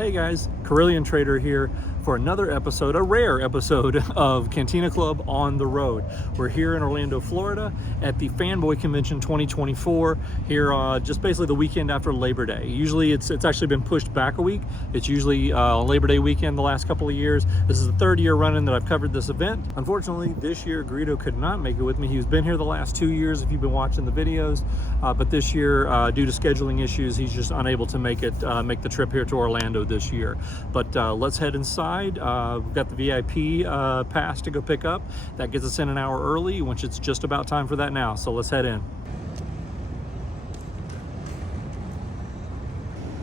Hey guys, Corellian Traitor here for another episode, a rare episode of Cantina Club on the road. We're here in Orlando, Florida at the Fanboy Convention 2024 here just basically the weekend after Labor Day. Usually it's actually been pushed back a week. It's usually on Labor Day weekend the last couple of years. This is the third year running that I've covered this event. Unfortunately, this year Greedo could not make it with me. He's been here the last 2 years if you've been watching the videos, but this year due to scheduling issues, he's just unable to make the trip here to Orlando this year. But let's head inside. We've got the VIP pass to go pick up. That gets us in an hour early, which it's just about time for that now. So let's head in.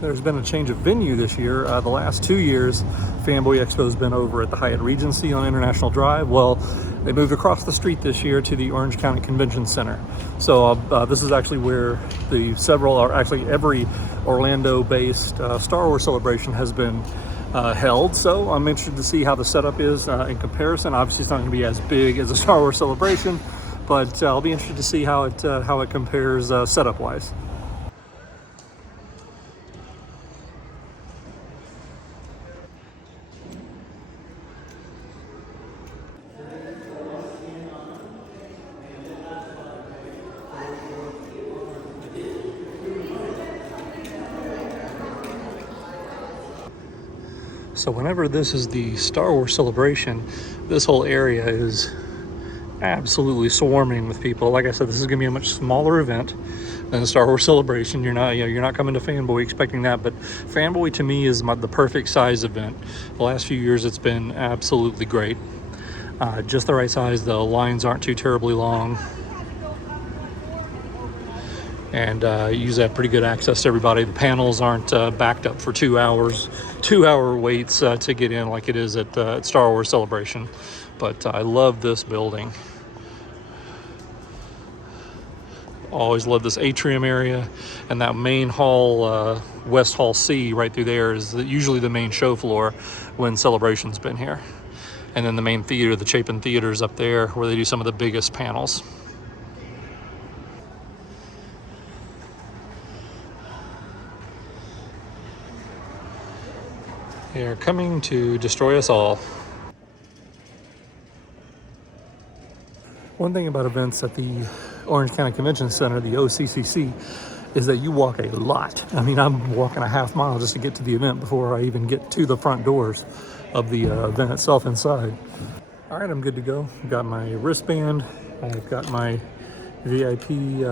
There's been a change of venue this year. The last 2 years, Fanboy Expo has been over at the Hyatt Regency on International Drive. Well, they moved across the street this year to the Orange County Convention Center. So this is actually where every Orlando-based Star Wars celebration has been held. So I'm interested to see how the setup is in comparison. Obviously, it's not going to be as big as a Star Wars celebration, but I'll be interested to see how it compares setup-wise. So whenever this is the Star Wars celebration, this whole area is absolutely swarming with people. Like I said, this is going to be a much smaller event than the Star Wars celebration. You're not coming to Fanboy expecting that, but Fanboy to me is the perfect size event. The last few years it's been absolutely great. Just the right size. The lines aren't too terribly long. And you usually have pretty good access to everybody. The panels aren't backed up for 2 hours, 2-hour waits to get in like it is at Star Wars Celebration. But I love this building. Always love this atrium area, and that main hall, West Hall C, right through there is usually the main show floor when Celebration's been here. And then the main theater, the Chapin Theater, is up there where they do some of the biggest panels. They are coming to destroy us all. One thing about events at the Orange County Convention Center, the OCCC, is that you walk a lot. I mean, I'm walking a half mile just to get to the event before I even get to the front doors of the event itself inside. All right, I'm good to go. I've got my wristband. I've got my VIP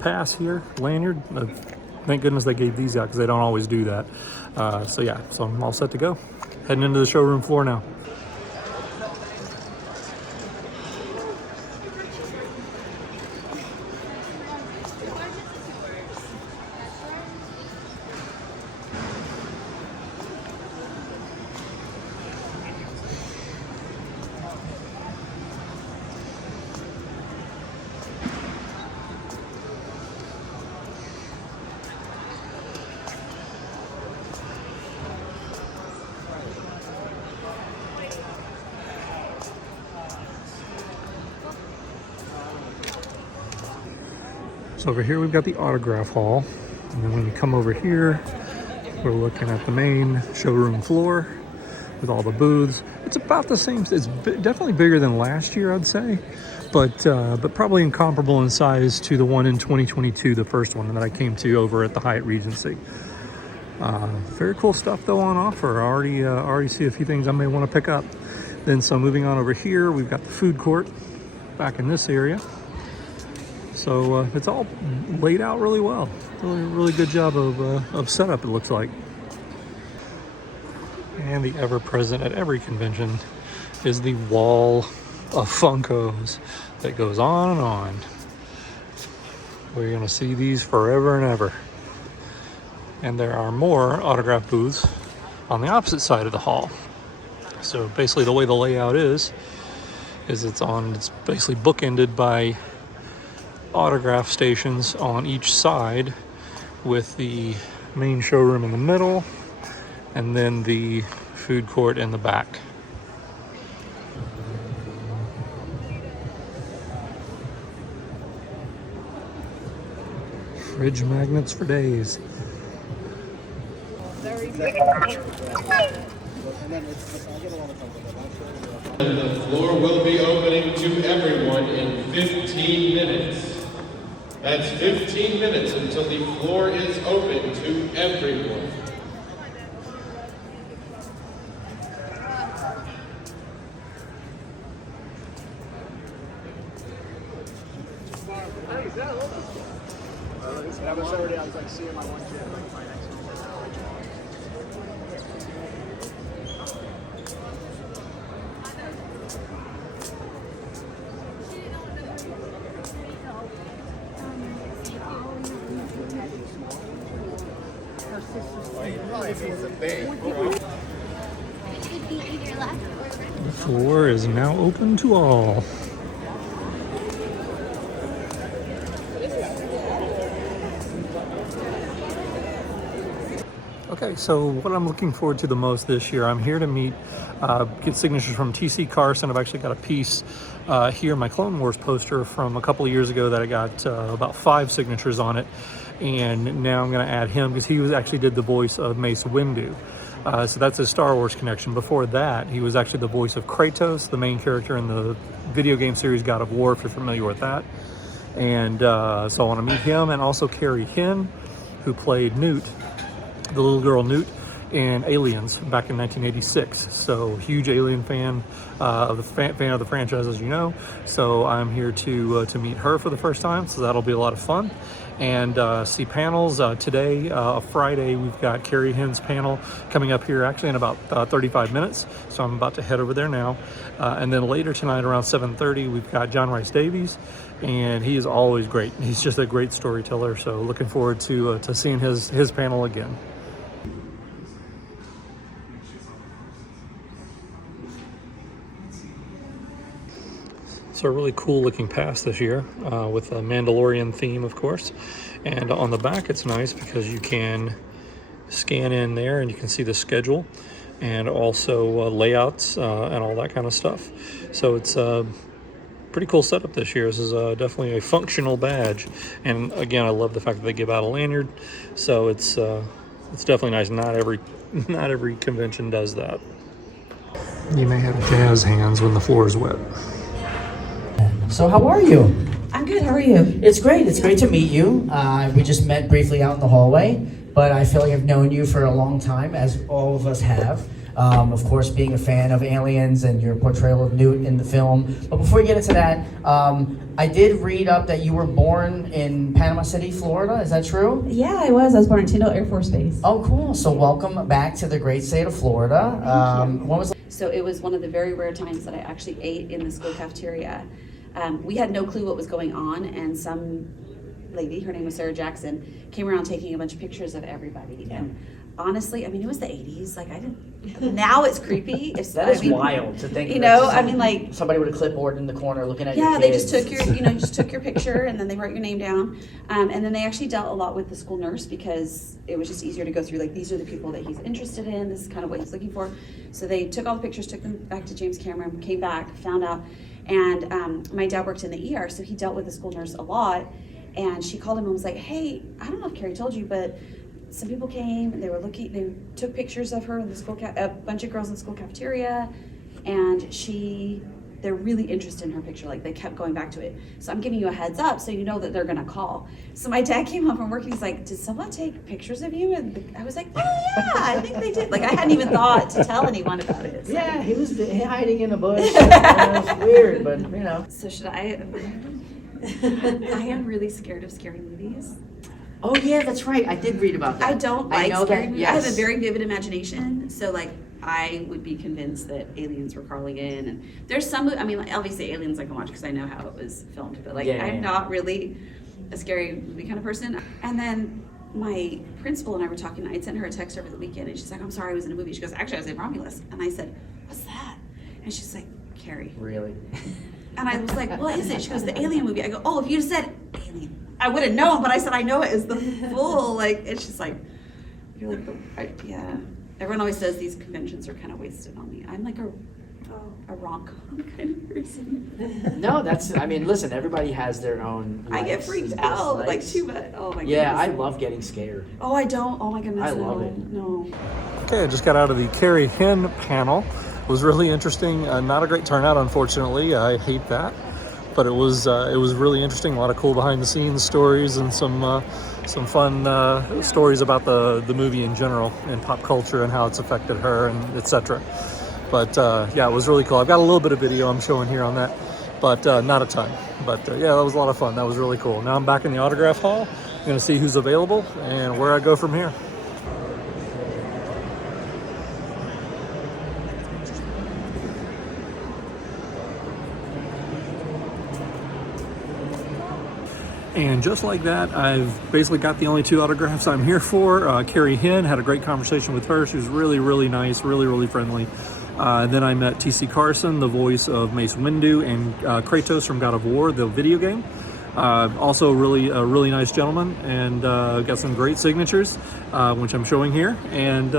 pass here, lanyard. Thank goodness they gave these out because they don't always do that. So I'm all set to go. Heading into the showroom floor now. So over here we've got the autograph hall, and then when we come over here, we're looking at the main showroom floor with all the booths. It's about the same. It's definitely bigger than last year, I'd say, but probably incomparable in size to the one in 2022, the first one that I came to over at the Hyatt Regency. Very cool stuff though on offer. I already see a few things I may want to pick up. Then so moving on over here, we've got the food court back in this area. So it's all laid out really well. Really good job of setup, it looks like. And the ever-present at every convention is the wall of Funkos that goes on and on. We're gonna see these forever and ever. And there are more autograph booths on the opposite side of the hall. So basically the way the layout is it's basically bookended by autograph stations on each side, with the main showroom in the middle and then the food court in the back. Fridge magnets for days. Very And the floor will be opening to everyone in 15 minutes. That's 15 minutes until the floor is open to everyone. I was like seeing my one kid, like my next one. The floor is now open to all. Okay, so what I'm looking forward to the most this year, I'm here to meet, get signatures from TC Carson. I've actually got a piece here, my Clone Wars poster from a couple of years ago that I got about 5 signatures on it. And now I'm going to add him because he actually did the voice of Mace Windu. So that's his Star Wars connection. Before that, he was actually the voice of Kratos, the main character in the video game series God of War, if you're familiar with that. And so I want to meet him, and also Carrie Hinn, who played Newt, the little girl Newt, in Aliens back in 1986. So huge Alien fan, fan of the franchise, as you know. So I'm here to meet her for the first time. So that'll be a lot of fun. And see panels today, Friday. We've got Carrie Hinn's panel coming up here actually in about 35 minutes. So I'm about to head over there now. And then later tonight around 7:30, we've got John Rice Davies, and he is always great. He's just a great storyteller. So looking forward to seeing his panel again. So a really cool looking pass this year with a Mandalorian theme, of course. And on the back, it's nice because you can scan in there and you can see the schedule and also layouts and all that kind of stuff. So it's a pretty cool setup this year. This is definitely a functional badge. And again, I love the fact that they give out a lanyard. So it's definitely nice. Not every convention does that. You may have jazz hands when the floor is wet. So how are you? I'm good, how are you? It's great to meet you. We just met briefly out in the hallway, but I feel like I've known you for a long time, as all of us have. Of course, being a fan of Aliens and your portrayal of Newt in the film. But before we get into that, I did read up that you were born in Panama City, Florida. Is that true? Yeah, I was born in Tyndall Air Force Base. Oh, cool. So welcome back to the great state of Florida. What was? So it was one of the very rare times that I actually ate in the school cafeteria. We had no clue what was going on, and some lady, her name was Sarah Jackson, came around taking a bunch of pictures of everybody. And honestly, I mean, it was the 80s. Like, I didn't. Now it's creepy. That is wild to think. You know, I mean, like somebody with a clipboard in the corner looking at your kids. Yeah, they just took your, just took your picture, and then they wrote your name down. And then they actually dealt a lot with the school nurse because it was just easier to go through. Like, these are the people that he's interested in. This is kind of what he's looking for. So they took all the pictures, took them back to James Cameron, came back, found out. And my dad worked in the ER, so he dealt with the school nurse a lot. And she called him and was like, "Hey, I don't know if Carrie told you, but some people came and they took pictures of her in the school, a bunch of girls in the school cafeteria, and they're really interested in her picture. Like, they kept going back to it. So I'm giving you a heads up so you know that they're gonna call." So my dad came home from work and he's like, "Did someone take pictures of you?" And I was like, "Oh yeah, I think they did." Like, I hadn't even thought to tell anyone about it. So. Yeah, he was hiding in a bush. It was weird, but you know. So should I am really scared of scary movies. Oh yeah, that's right. I did read about that. I don't like scary movies. Yes. I have a very vivid imagination, so like I would be convinced that aliens were crawling in. And there's some, I mean, like, obviously Aliens I can watch because I know how it was filmed, but like I'm not really a scary movie kind of person. And then my principal and I were talking. I'd sent her a text over the weekend, and she's like, "I'm sorry, I was in a movie." She goes, "Actually, I was in Romulus." And I said, "What's that?" And she's like, "Carrie." Really? And I was like, "What is it?" She goes, "The Alien movie." I go, "Oh, if you just said Alien, I would have known." But I said, "I know it is the full." Like, it's just like, you're like, yeah. Everyone always says these conventions are kind of wasted on me. I'm like a a rom-com kind of person. No, I mean, listen, everybody has their own I get likes freaked and out like dislikes. too much. Oh my Yeah, I goodness. love getting scared. Oh, I don't. Oh my goodness. I love no, it. No. Okay, I just got out of the Carrie Hen panel. It was really interesting. Not a great turnout, unfortunately. I hate that, but it was really interesting. A lot of cool behind the scenes stories and some fun stories about the movie in general and pop culture and how it's affected her and etc. But yeah, it was really cool. I've got a little bit of video I'm showing here on that, but not a ton. But yeah, that was a lot of fun. That was really cool. Now I'm back in the autograph hall. I'm gonna see who's available and where I go from here. And just like that, I've basically got the only 2 autographs I'm here for. Carrie Hen, had a great conversation with her. She was really, really nice, really, really friendly. Then I met T.C. Carson, the voice of Mace Windu, and Kratos from God of War, the video game. Also a really nice gentleman, and got some great signatures, which I'm showing here. And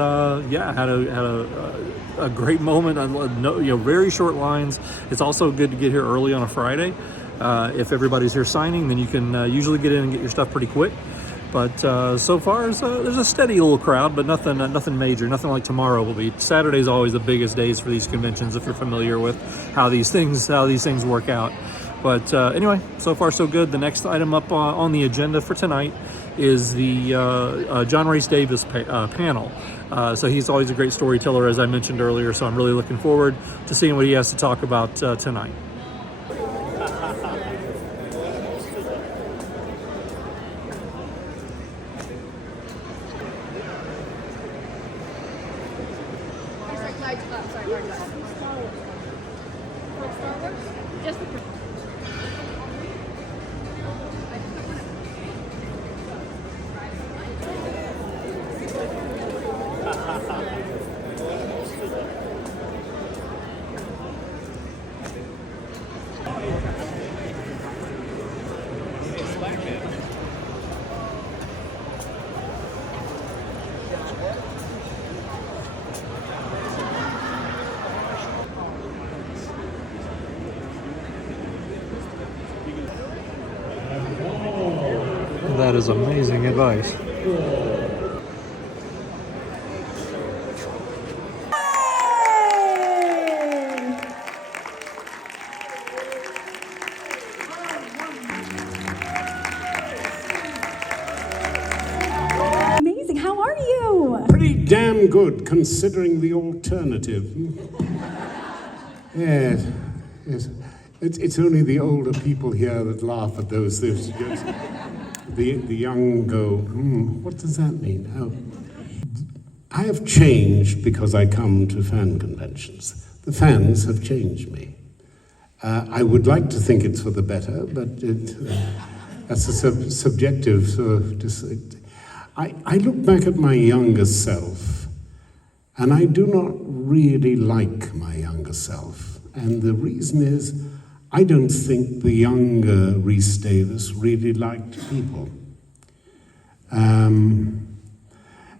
yeah, had a great moment. Very short lines. It's also good to get here early on a Friday. If everybody's here signing, then you can usually get in and get your stuff pretty quick. But so far, there's a steady little crowd, but nothing major. Nothing like tomorrow will be. Saturday's always the biggest days for these conventions, if you're familiar with how these things work out. But anyway, so far so good. The next item up on the agenda for tonight is the John Rhys Davis panel. So he's always a great storyteller, as I mentioned earlier. So I'm really looking forward to seeing what he has to talk about tonight. That is amazing advice. Amazing. How are you? Pretty damn good, considering the alternative. Yes, yes. It's only the older people here that laugh at those things. The young go, what does that mean? Oh. I have changed because I come to fan conventions. The fans have changed me. I would like to think it's for the better, but that's a subjective sort of... I look back at my younger self, and I do not really like my younger self. And the reason is, I don't think the younger Rhys Davis really liked people. And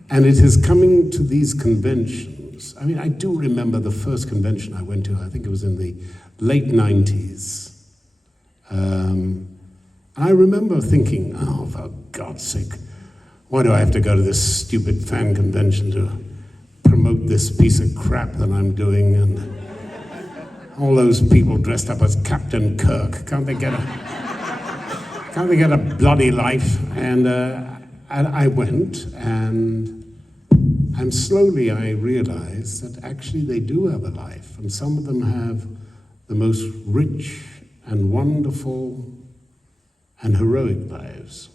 it is coming to these conventions. I mean, I do remember the first convention I went to, I think it was in the late 90s. And I remember thinking, oh, for God's sake, why do I have to go to this stupid fan convention to promote this piece of crap that I'm doing? And all those people dressed up as Captain Kirk, can't they get a bloody life? And I went, and slowly I realized that actually they do have a life, and some of them have the most rich and wonderful and heroic lives.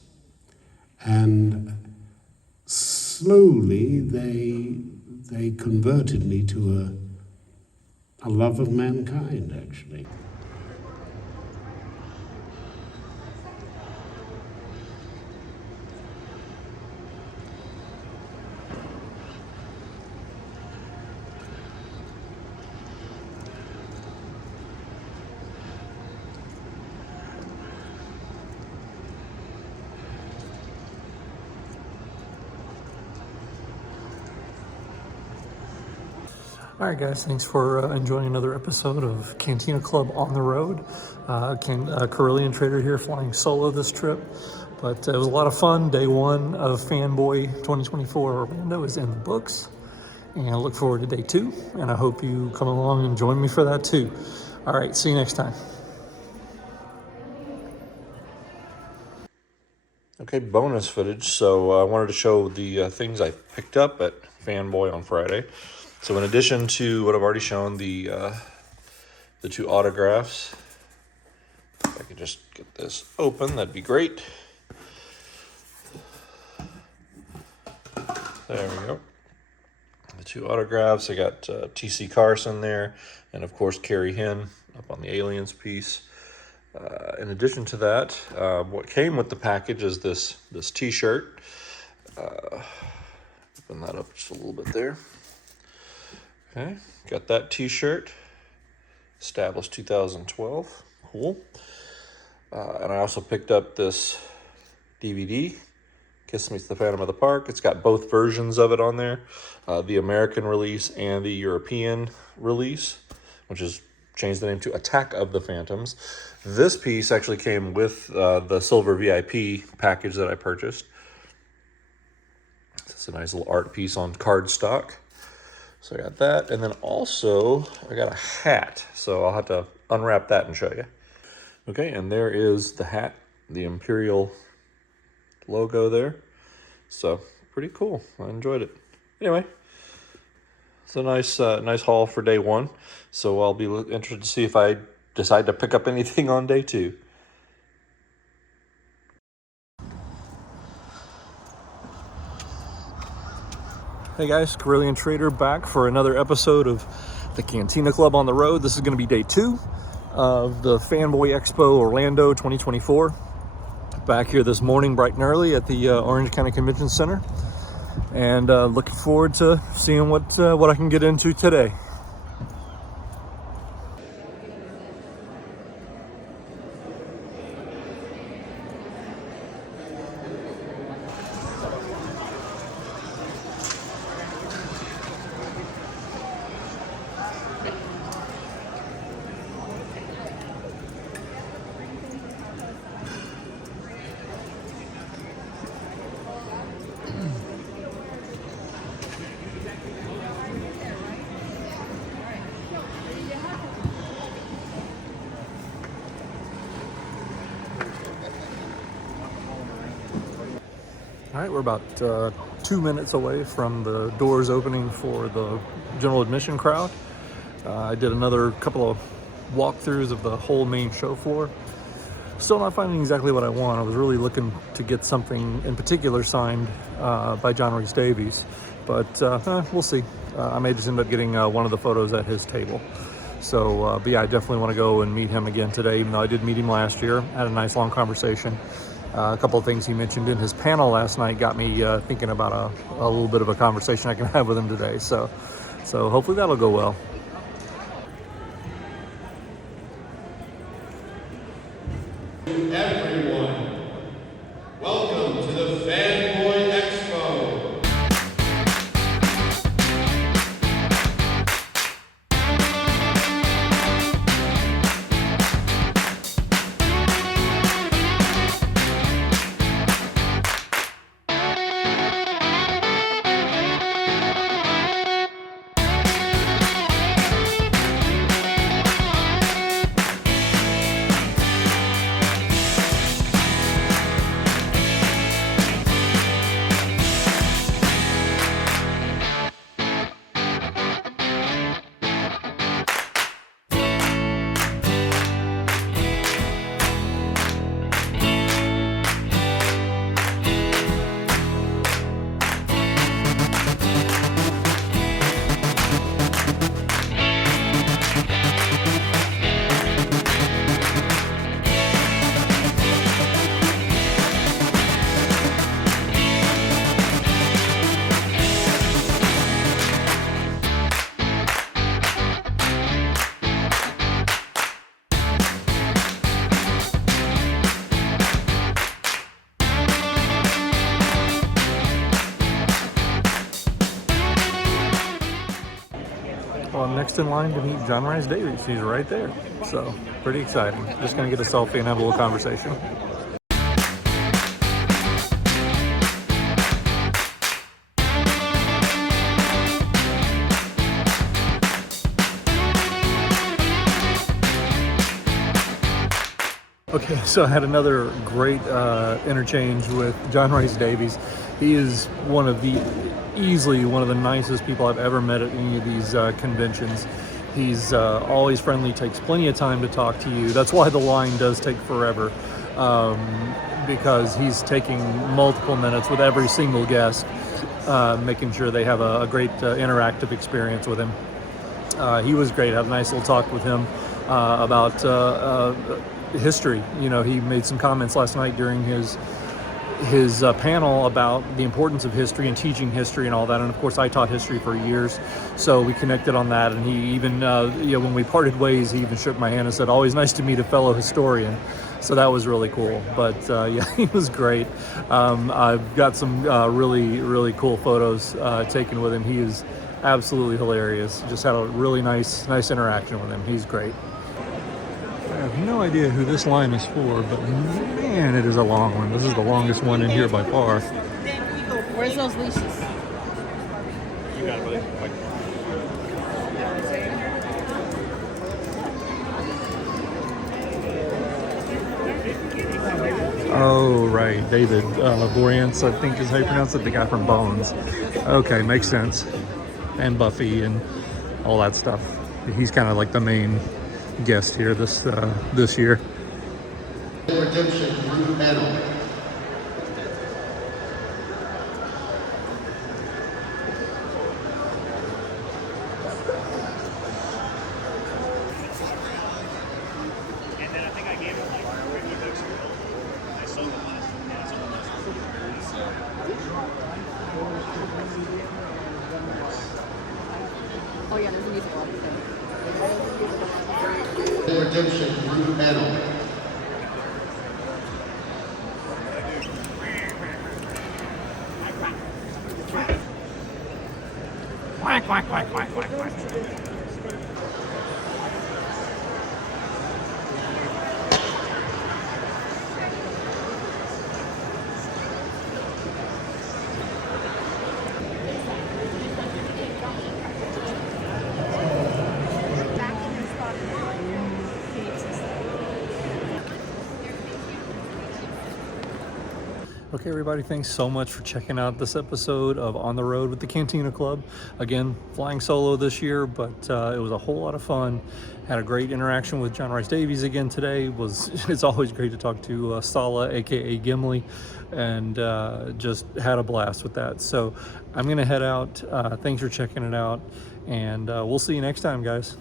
And slowly they converted me to a love of mankind, actually. All right, guys, thanks for enjoying another episode of Cantina Club on the road. Corellian Traitor here, flying solo this trip. But it was a lot of fun. Day one of Fanboy 2024 Orlando is in the books. And I look forward to day two. And I hope you come along and join me for that too. All right, see you next time. Okay, bonus footage. So I wanted to show the things I picked up at Fanboy on Friday. So in addition to what I've already shown, the two autographs, if I could just get this open, that'd be great. There we go. The two autographs. I got T.C. Carson there, and of course Carrie Henn up on the Aliens piece. In addition to that, what came with the package is this T-shirt. Open that up just a little bit there. Okay, got that T-shirt. Established 2012. Cool. And I also picked up this DVD. Kiss Meets the Phantom of the Park. It's got both versions of it on there. The American release and the European release, which is changed the name to Attack of the Phantoms. This piece actually came with the Silver VIP package that I purchased. It's a nice little art piece on cardstock. So I got that, and then also I got a hat. So I'll have to unwrap that and show you. Okay, and there is the hat, the Imperial logo there. So pretty cool. I enjoyed it. Anyway, it's a nice haul for day one. So I'll be interested to see if I decide to pick up anything on day two. Hey guys, Corellian Traitor back for another episode of the Cantina Club on the road. This is going to be day two of the Fanboy Expo Orlando 2024. Back here this morning bright and early at the Orange County Convention Center, and looking forward to seeing what I can get into today. All right, we're about 2 minutes away from the doors opening for the general admission crowd. I did another couple of walkthroughs of the whole main show floor. Still not finding exactly what I want. I was really looking to get something in particular signed by John Rhys Davies, but we'll see. I may just end up getting one of the photos at his table. So, but yeah, I definitely want to go and meet him again today, even though I did meet him last year. Had a nice long conversation. A couple of things he mentioned in his panel last night got me thinking about a little bit of a conversation I can have with him today. So hopefully that'll go well. Everyone, welcome to the Fanboy Expo. next in line to meet John Rhys Davies. He's right there. So pretty exciting. Just gonna get a selfie and have a little conversation. Okay, so I had another great interchange with John Rhys Davies. He is easily one of the nicest people I've ever met at any of these conventions. He's always friendly, takes plenty of time to talk to you. That's why the line does take forever, because he's taking multiple minutes with every single guest, making sure they have a great interactive experience with him. He was great. I had a nice little talk with him about history. You know, he made some comments last night during his panel about the importance of history and teaching history and all that. And of course, I taught history for years, so we connected on that. And he even, when we parted ways, he even shook my hand and said, "Always nice to meet a fellow historian." So that was really cool. But yeah, he was great. I've got some really, really cool photos taken with him. He is absolutely hilarious. Just had a really nice interaction with him. He's great. I have no idea who this line is for, but man, it is a long one. This is the longest one in here by far. Where's those leashes? You got it, buddy. Oh, right. David Boreanaz, I think is how you pronounce it, the guy from Bones. Okay, makes sense. And Buffy and all that stuff. He's kind of like the main guest here this year. Redemption group panel. Oh yeah, there's a musical episode. Redemption group panel. Quack, quack, quack, quack, quack, quack. Okay, everybody, thanks so much for checking out this episode of On the Road with the Cantina Club. Again, flying solo this year, but it was a whole lot of fun. Had a great interaction with John Rhys Davies again today. It's always great to talk to Sala, aka Gimli, and just had a blast with that. So I'm gonna head out. Thanks for checking it out, and we'll see you next time, guys.